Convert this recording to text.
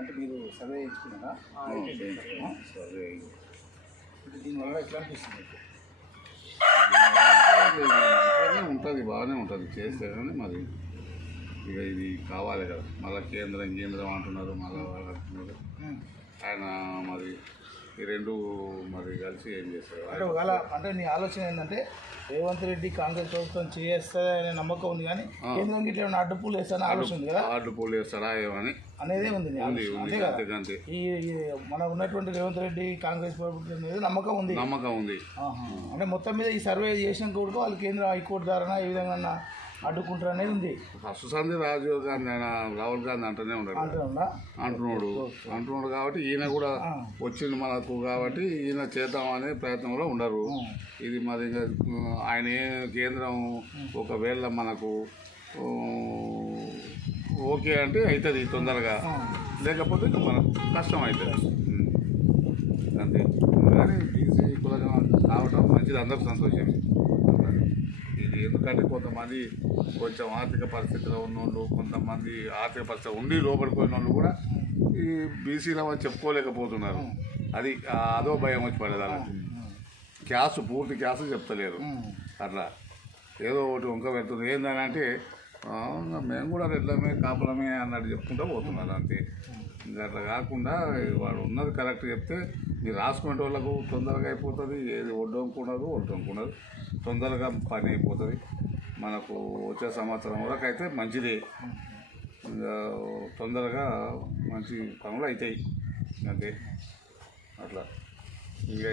అంటే మీరు survey చేయించుకున్నారా? Survey దీనివల్ల ఎట్లా అనిపిస్తుంది మీకు? ఉంటుంది, బాగానే ఉంటుంది చేస్తే కానీ మరి ఇక ఇది కావాలి కదా. మళ్ళీ కేంద్రం అంటున్నారు, మళ్ళీ వాళ్ళు అంటున్నారు. ఆయన మరి ఈ రెండు మరి కలిసి ఏం చేస్తారు అంటే ఒకవేళ అంటే నీ ఆలోచన ఏంటంటే రేవంత్ రెడ్డి కాంగ్రెస్ ప్రభుత్వం చేస్తారనే నమ్మకం ఉంది, కానీ కేంద్రం ఇట్లా ఏమైనా అడ్డుపూలు వేస్తారని ఆలోచన ఉంది కదా. అడ్డుపూలు వేస్తారా ఏమని అనేదే ఉంది అంతే కదా. ఈ మనకు ఉన్నటువంటి రేవంత్ రెడ్డి కాంగ్రెస్ ప్రభుత్వం మీద నమ్మకం ఉంది. అంటే మొత్తం మీద ఈ సర్వే చేసినాక కూడా వాళ్ళు కేంద్ర హైకోర్టు ద్వారా ఏ విధంగా అడ్డుకుంటారు అనేది ఉంది. ఫస్ట్ సంది రాజీవ్ గాంధీ ఆయన రాహుల్ గాంధీ అంటూనే అంటున్నాడు కాబట్టి ఈయన కూడా వచ్చింది మనకు కాబట్టి ఈయన చేద్దామనే ప్రయత్నంలో ఉండరు. ఇది మరి ఆయన కేంద్రం ఒకవేళ మనకు ఓకే అంటే అవుతుంది తొందరగా, లేకపోతే మనకు కష్టం అవుతుంది అంతే. కానీ బీసీ కులంగా కావటం మంచిది, అందరూ సంతోషం. ఇది ఎందుకంటే కొంతమంది కొంచెం ఆర్థిక పరిస్థితిలో ఉన్నోళ్ళు, కొంతమంది ఆర్థిక పరిస్థితి ఉండి లోపలిపోయిన వాళ్ళు కూడా ఈ బీసీలో చెప్పుకోలేకపోతున్నారు. అదో భయం వచ్చి పడేది. అలా క్యాస్ట్ పూర్తి క్యాస్ట్ చెప్తలేరు. అట్లా ఏదో ఒకటి వంక పెడుతుంది. ఏందని అంటే మేము కూడా రెడ్లమే కాపులమే అన్నట్టు చెప్పుకుంటూ పోతున్నారు అంతే. ఇంకా అట్లా కాకుండా వాడు ఉన్నది కరెక్ట్ చెప్తే మీరు రాసుకునే వాళ్ళకు తొందరగా అయిపోతుంది. ఏది ఒడ్డొంకున్నది తొందరగా పని అయిపోతుంది. మనకు వచ్చే సంవత్సరం వరకు అయితే మంచిదే, ఇంకా తొందరగా మంచి పనులు అవుతాయి అంతే. అట్లా ఇంకా